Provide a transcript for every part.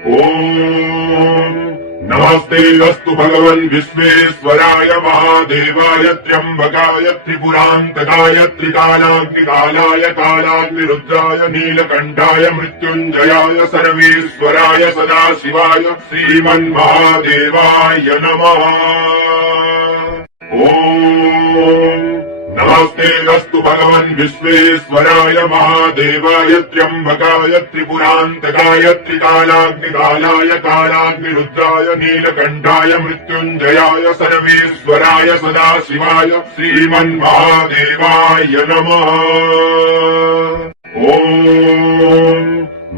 ओम नमस्ते अस्तु भगवन् विश्वेश्वराय महादेवाय त्र्यंबकाय त्रिपुरान्तकाय त्रिकालाग्निकालाय कालाग्निरुद्राय नीलकण्ठाय मृत्युञ्जयाय सर्वेश्वराय सदाशिवाय श्रीमन्महादेवाय नमः। ओम नमस्ते अस्तु भगवन् विश्वेश्वराय महादेवाय त्र्यंबकाय त्रिपुरान्तकाय त्रिकालाग्निकालाय कालाग्निरुद्राय नीलकण्ठाय मृत्युञ्जयाय सर्वेश्वराय सदाशिवाय श्रीमन्महादेवाय नमः। ओम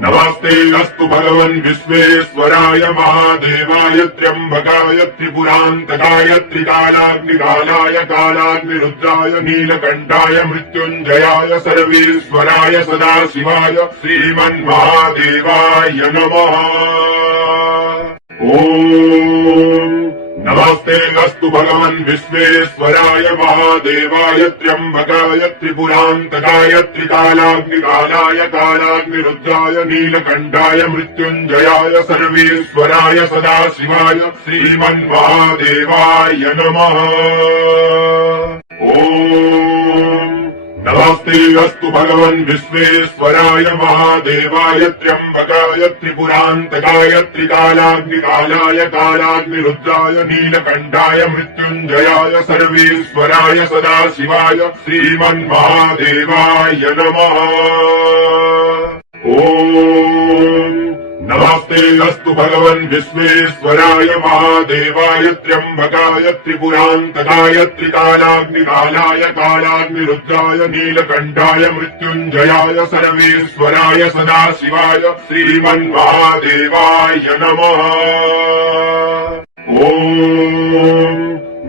नमस्ते अस्तु भगवन् विश्वेश्वराय महादेवाय त्र्यंबकाय त्रिपुरान्तकाय त्रिकालाग्निकालाय कालाग्निरुद्राय नीलकण्ठाय मृत्युञ्जयाय सर्वेश्वराय सदाशिवाय श्रीमन्महादेवाय नमः। ओम नमस्ते अस्तु भगवन् विश्वेश्वराय महादेवाय त्र्यंबकाय त्रिपुरान्तकाय त्रिकालाग्निकालाय कालाग्निरुद्राय नीलकण्ठाय मृत्युञ्जयाय सर्वेश्वराय सदाशिवाय श्रीमन्महादेवाय नमः। ओम नमस्ते अस्तु भगवन् विश्वेश्वराय महादेवाय त्र्यंबकाय त्रिपुरान्तकाय त्रिकालाग्निकालाय कालाग्निरुद्राय नीलकण्ठाय मृत्युञ्जयाय सर्वेश्वराय सदाशिवाय श्रीमन्महादेवाय नमः। ओम नमस्ते अस्तु भगवन् विश्वेश्वराय महादेवाय त्र्यंबकाय त्रिपुरान्तकाय त्रिकालाग्निकालाय कालाग्निरुद्राय नीलकण्ठाय मृत्युञ्जयाय सर्वेश्वराय सदाशिवाय श्रीमन्महादेवाय नमः। ओम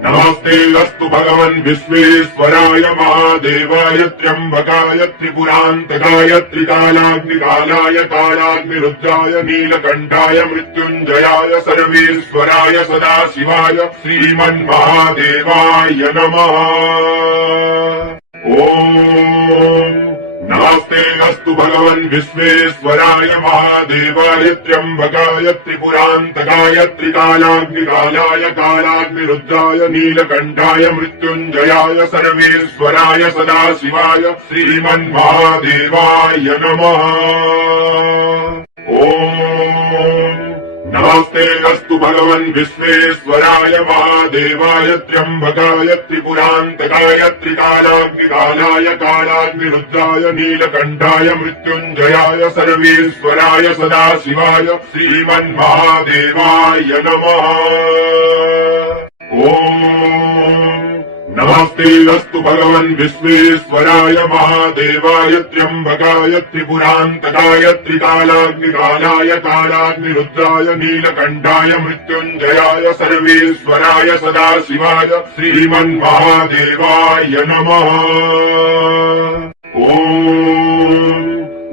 नमस्ते अस्तु भगवन् विश्वेश्वराय महादेवाय त्र्यंबकाय त्रिपुरान्तकाय त्रिकालाग्निकालाय कालाग्निरुद्राय नीलकण्ठाय मृत्युञ्जयाय सर्वेश्वराय सदाशिवाय श्रीमन्महादेवाय नमः। ओम नमस्ते अस्तु भगवन् विश्वेश्वराय महादेवाय त्र्यंबकाय त्रिपुरान्तकाय त्रिकालाग्निकालाय कालाग्निरुद्राय नीलकण्ठाय मृत्युञ्जयाय सर्वेश्वराय सदाशिवाय श्रीमन्महादेवाय नमः। ओम नमस्ते अस्तु भगवन् विश्वेश्वराय महादेवाय त्र्यंबकाय त्रिपुरान्तकाय त्रिकालाग्निकालाय कालाग्निरुद्राय नीलकण्ठाय मृत्युञ्जयाय सर्वेश्वराय सदाशिवाय श्रीमन्महादेवाय नमः। ओम नमस्ते अस्तु भगवन् विश्वेश्वराय महादेवाय त्र्यंबकाय त्रिपुरान्तकाय त्रिकालाग्निकालाय कालाग्निरुद्राय नीलकण्ठाय मृत्युञ्जयाय सर्वेश्वराय सदाशिवाय श्रीमन्महादेवाय नमः। ओम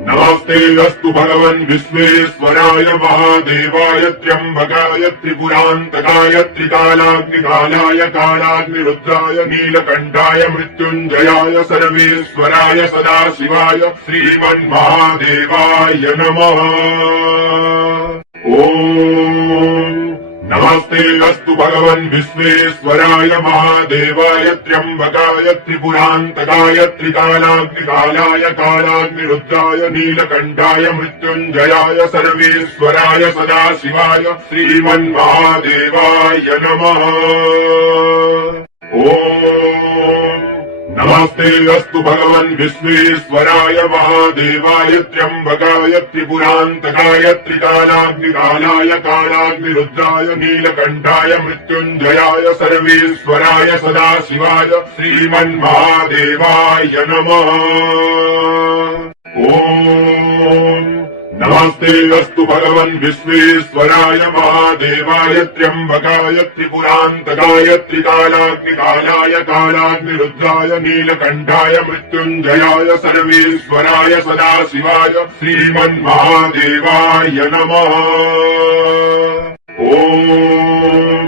नमस्ते अस्तु भगवन् विश्वेश्वराय महादेवाय त्र्यंबकाय त्रिपुरान्तकाय त्रिकालाग्निकालाय कालाग्निरुद्राय नीलकण्ठाय मृत्युञ्जयाय सर्वेश्वराय सदाशिवाय श्रीमन्महादेवाय नमः। ओम नमस्ते अस्तु भगवन् विश्वेश्वराय महादेवाय त्र्यंबकाय त्रिपुरान्तकाय त्रिकालाग्निकालाय कालाग्निरुद्राय नीलकण्ठाय मृत्युञ्जयाय सर्वेश्वराय सदाशिवाय श्रीमन्महादेवाय नमः। ओम नमस्ते अस्तु भगवन् विश्वेश्वराय महादेवाय त्र्यंबकाय त्रिपुरान्तकाय त्रिकालाग्निकालाय कालाग्निरुद्राय नीलकण्ठाय मृत्युञ्जयाय सर्वेश्वराय सदाशिवाय श्रीमन्महादेवाय नमः। ओम नमस्ते अस्तु भगवन् विश्वेश्वराय महादेवाय त्र्यंबकाय त्रिपुरान्तकाय त्रिकालाग्निकालाय कालाग्निरुद्राय नीलकण्ठाय मृत्युञ्जयाय सर्वेश्वराय सदाशिवाय श्रीमन्महादेवाय नमः। ओम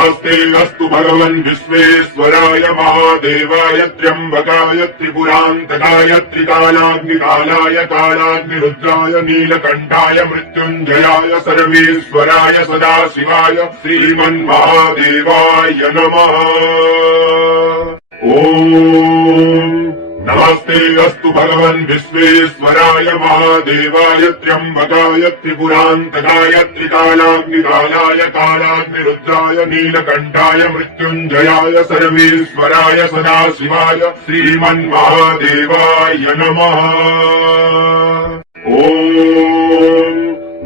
नमस्ते अस्तु भगवन् विश्वेश्वराय महादेवाय त्र्यम्बकाय त्रिपुरान्तकाय त्रिकालाग्निकालाय कालाग्निरुद्राय नीलकण्ठाय मृत्युञ्जयाय सर्वेश्वराय सदाशिवाय श्रीमन्महादेवाय नमः। ॐ नमस्ते अस्तु भगवन् विश्वेश्वराय महादेवाय त्र्यम्बकाय त्रिपुरान्तकाय त्रिकालाग्निकालाय कालाग्निरुद्राय नीलकण्ठाय मृत्युञ्जयाय सर्वेश्वराय सदाशिवाय श्रीमन्महादेवाय नमः। ॐ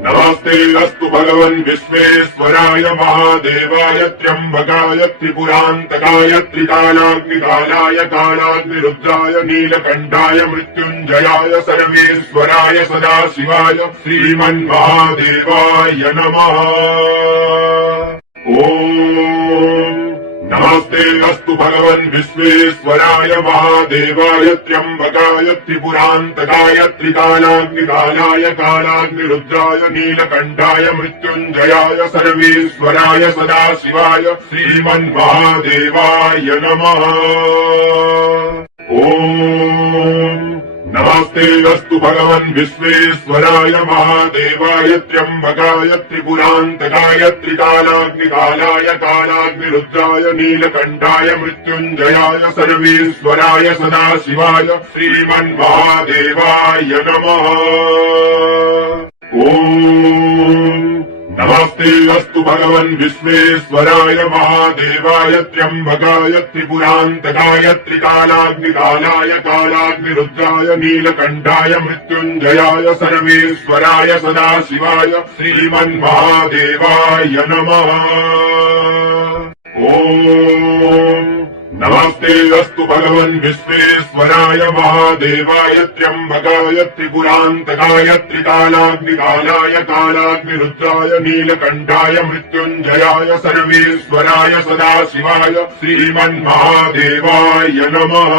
नमस्ते अस्तु भगवन् विश्वेश्वराय महादेवाय त्र्यम्बकाय त्रिपुरान्तकाय त्रिकालाग्निकालाय कालाग्निरुद्राय नीलकण्ठाय मृत्युञ्जयाय सर्वेश्वराय सदाशिवाय श्रीमन्महादेवाय नमः। ॐ नमस्ते अस्तु भगवन् विश्वेश्वराय महादेवाय त्र्यम्बकाय त्रिपुरान्तकाय त्रिकालाग्निकालाय कालाग्निरुद्राय नीलकण्ठाय मृत्युञ्जयाय सर्वेश्वराय सदाशिवाय श्रीमन्महादेवाय नमः। ॐ नमस्ते अस्तु भगवन् विश्वेश्वराय महादेवाय त्र्यम्बकाय त्रिपुरान्तकाय त्रिकालाग्निकालाय कालाग्निरुद्राय नीलकण्ठाय मृत्युञ्जयाय सर्वेश्वराय सदाशिवाय श्रीमन्महादेवाय नमः। ॐ नमस्ते अस्तु भगवन् विश्वेश्वराय महादेवाय त्र्यम्बकाय त्रिपुरान्तकाय त्रिकालाग्निकालाय कालाग्निरुद्राय नीलकण्ठाय मृत्युञ्जयाय सर्वेश्वराय सदाशिवाय श्रीमन्महादेवाय नमः। ॐ नमस्ते अस्तु भगवन् विश्वेश्वराय महादेवाय त्र्यम्बकाय त्रिपुरान्तकाय त्रिकालाग्निकालाय कालाग्निरुद्राय नीलकण्ठाय मृत्युञ्जयाय सर्वेश्वराय सदाशिवाय श्रीमन्महादेवाय नमः।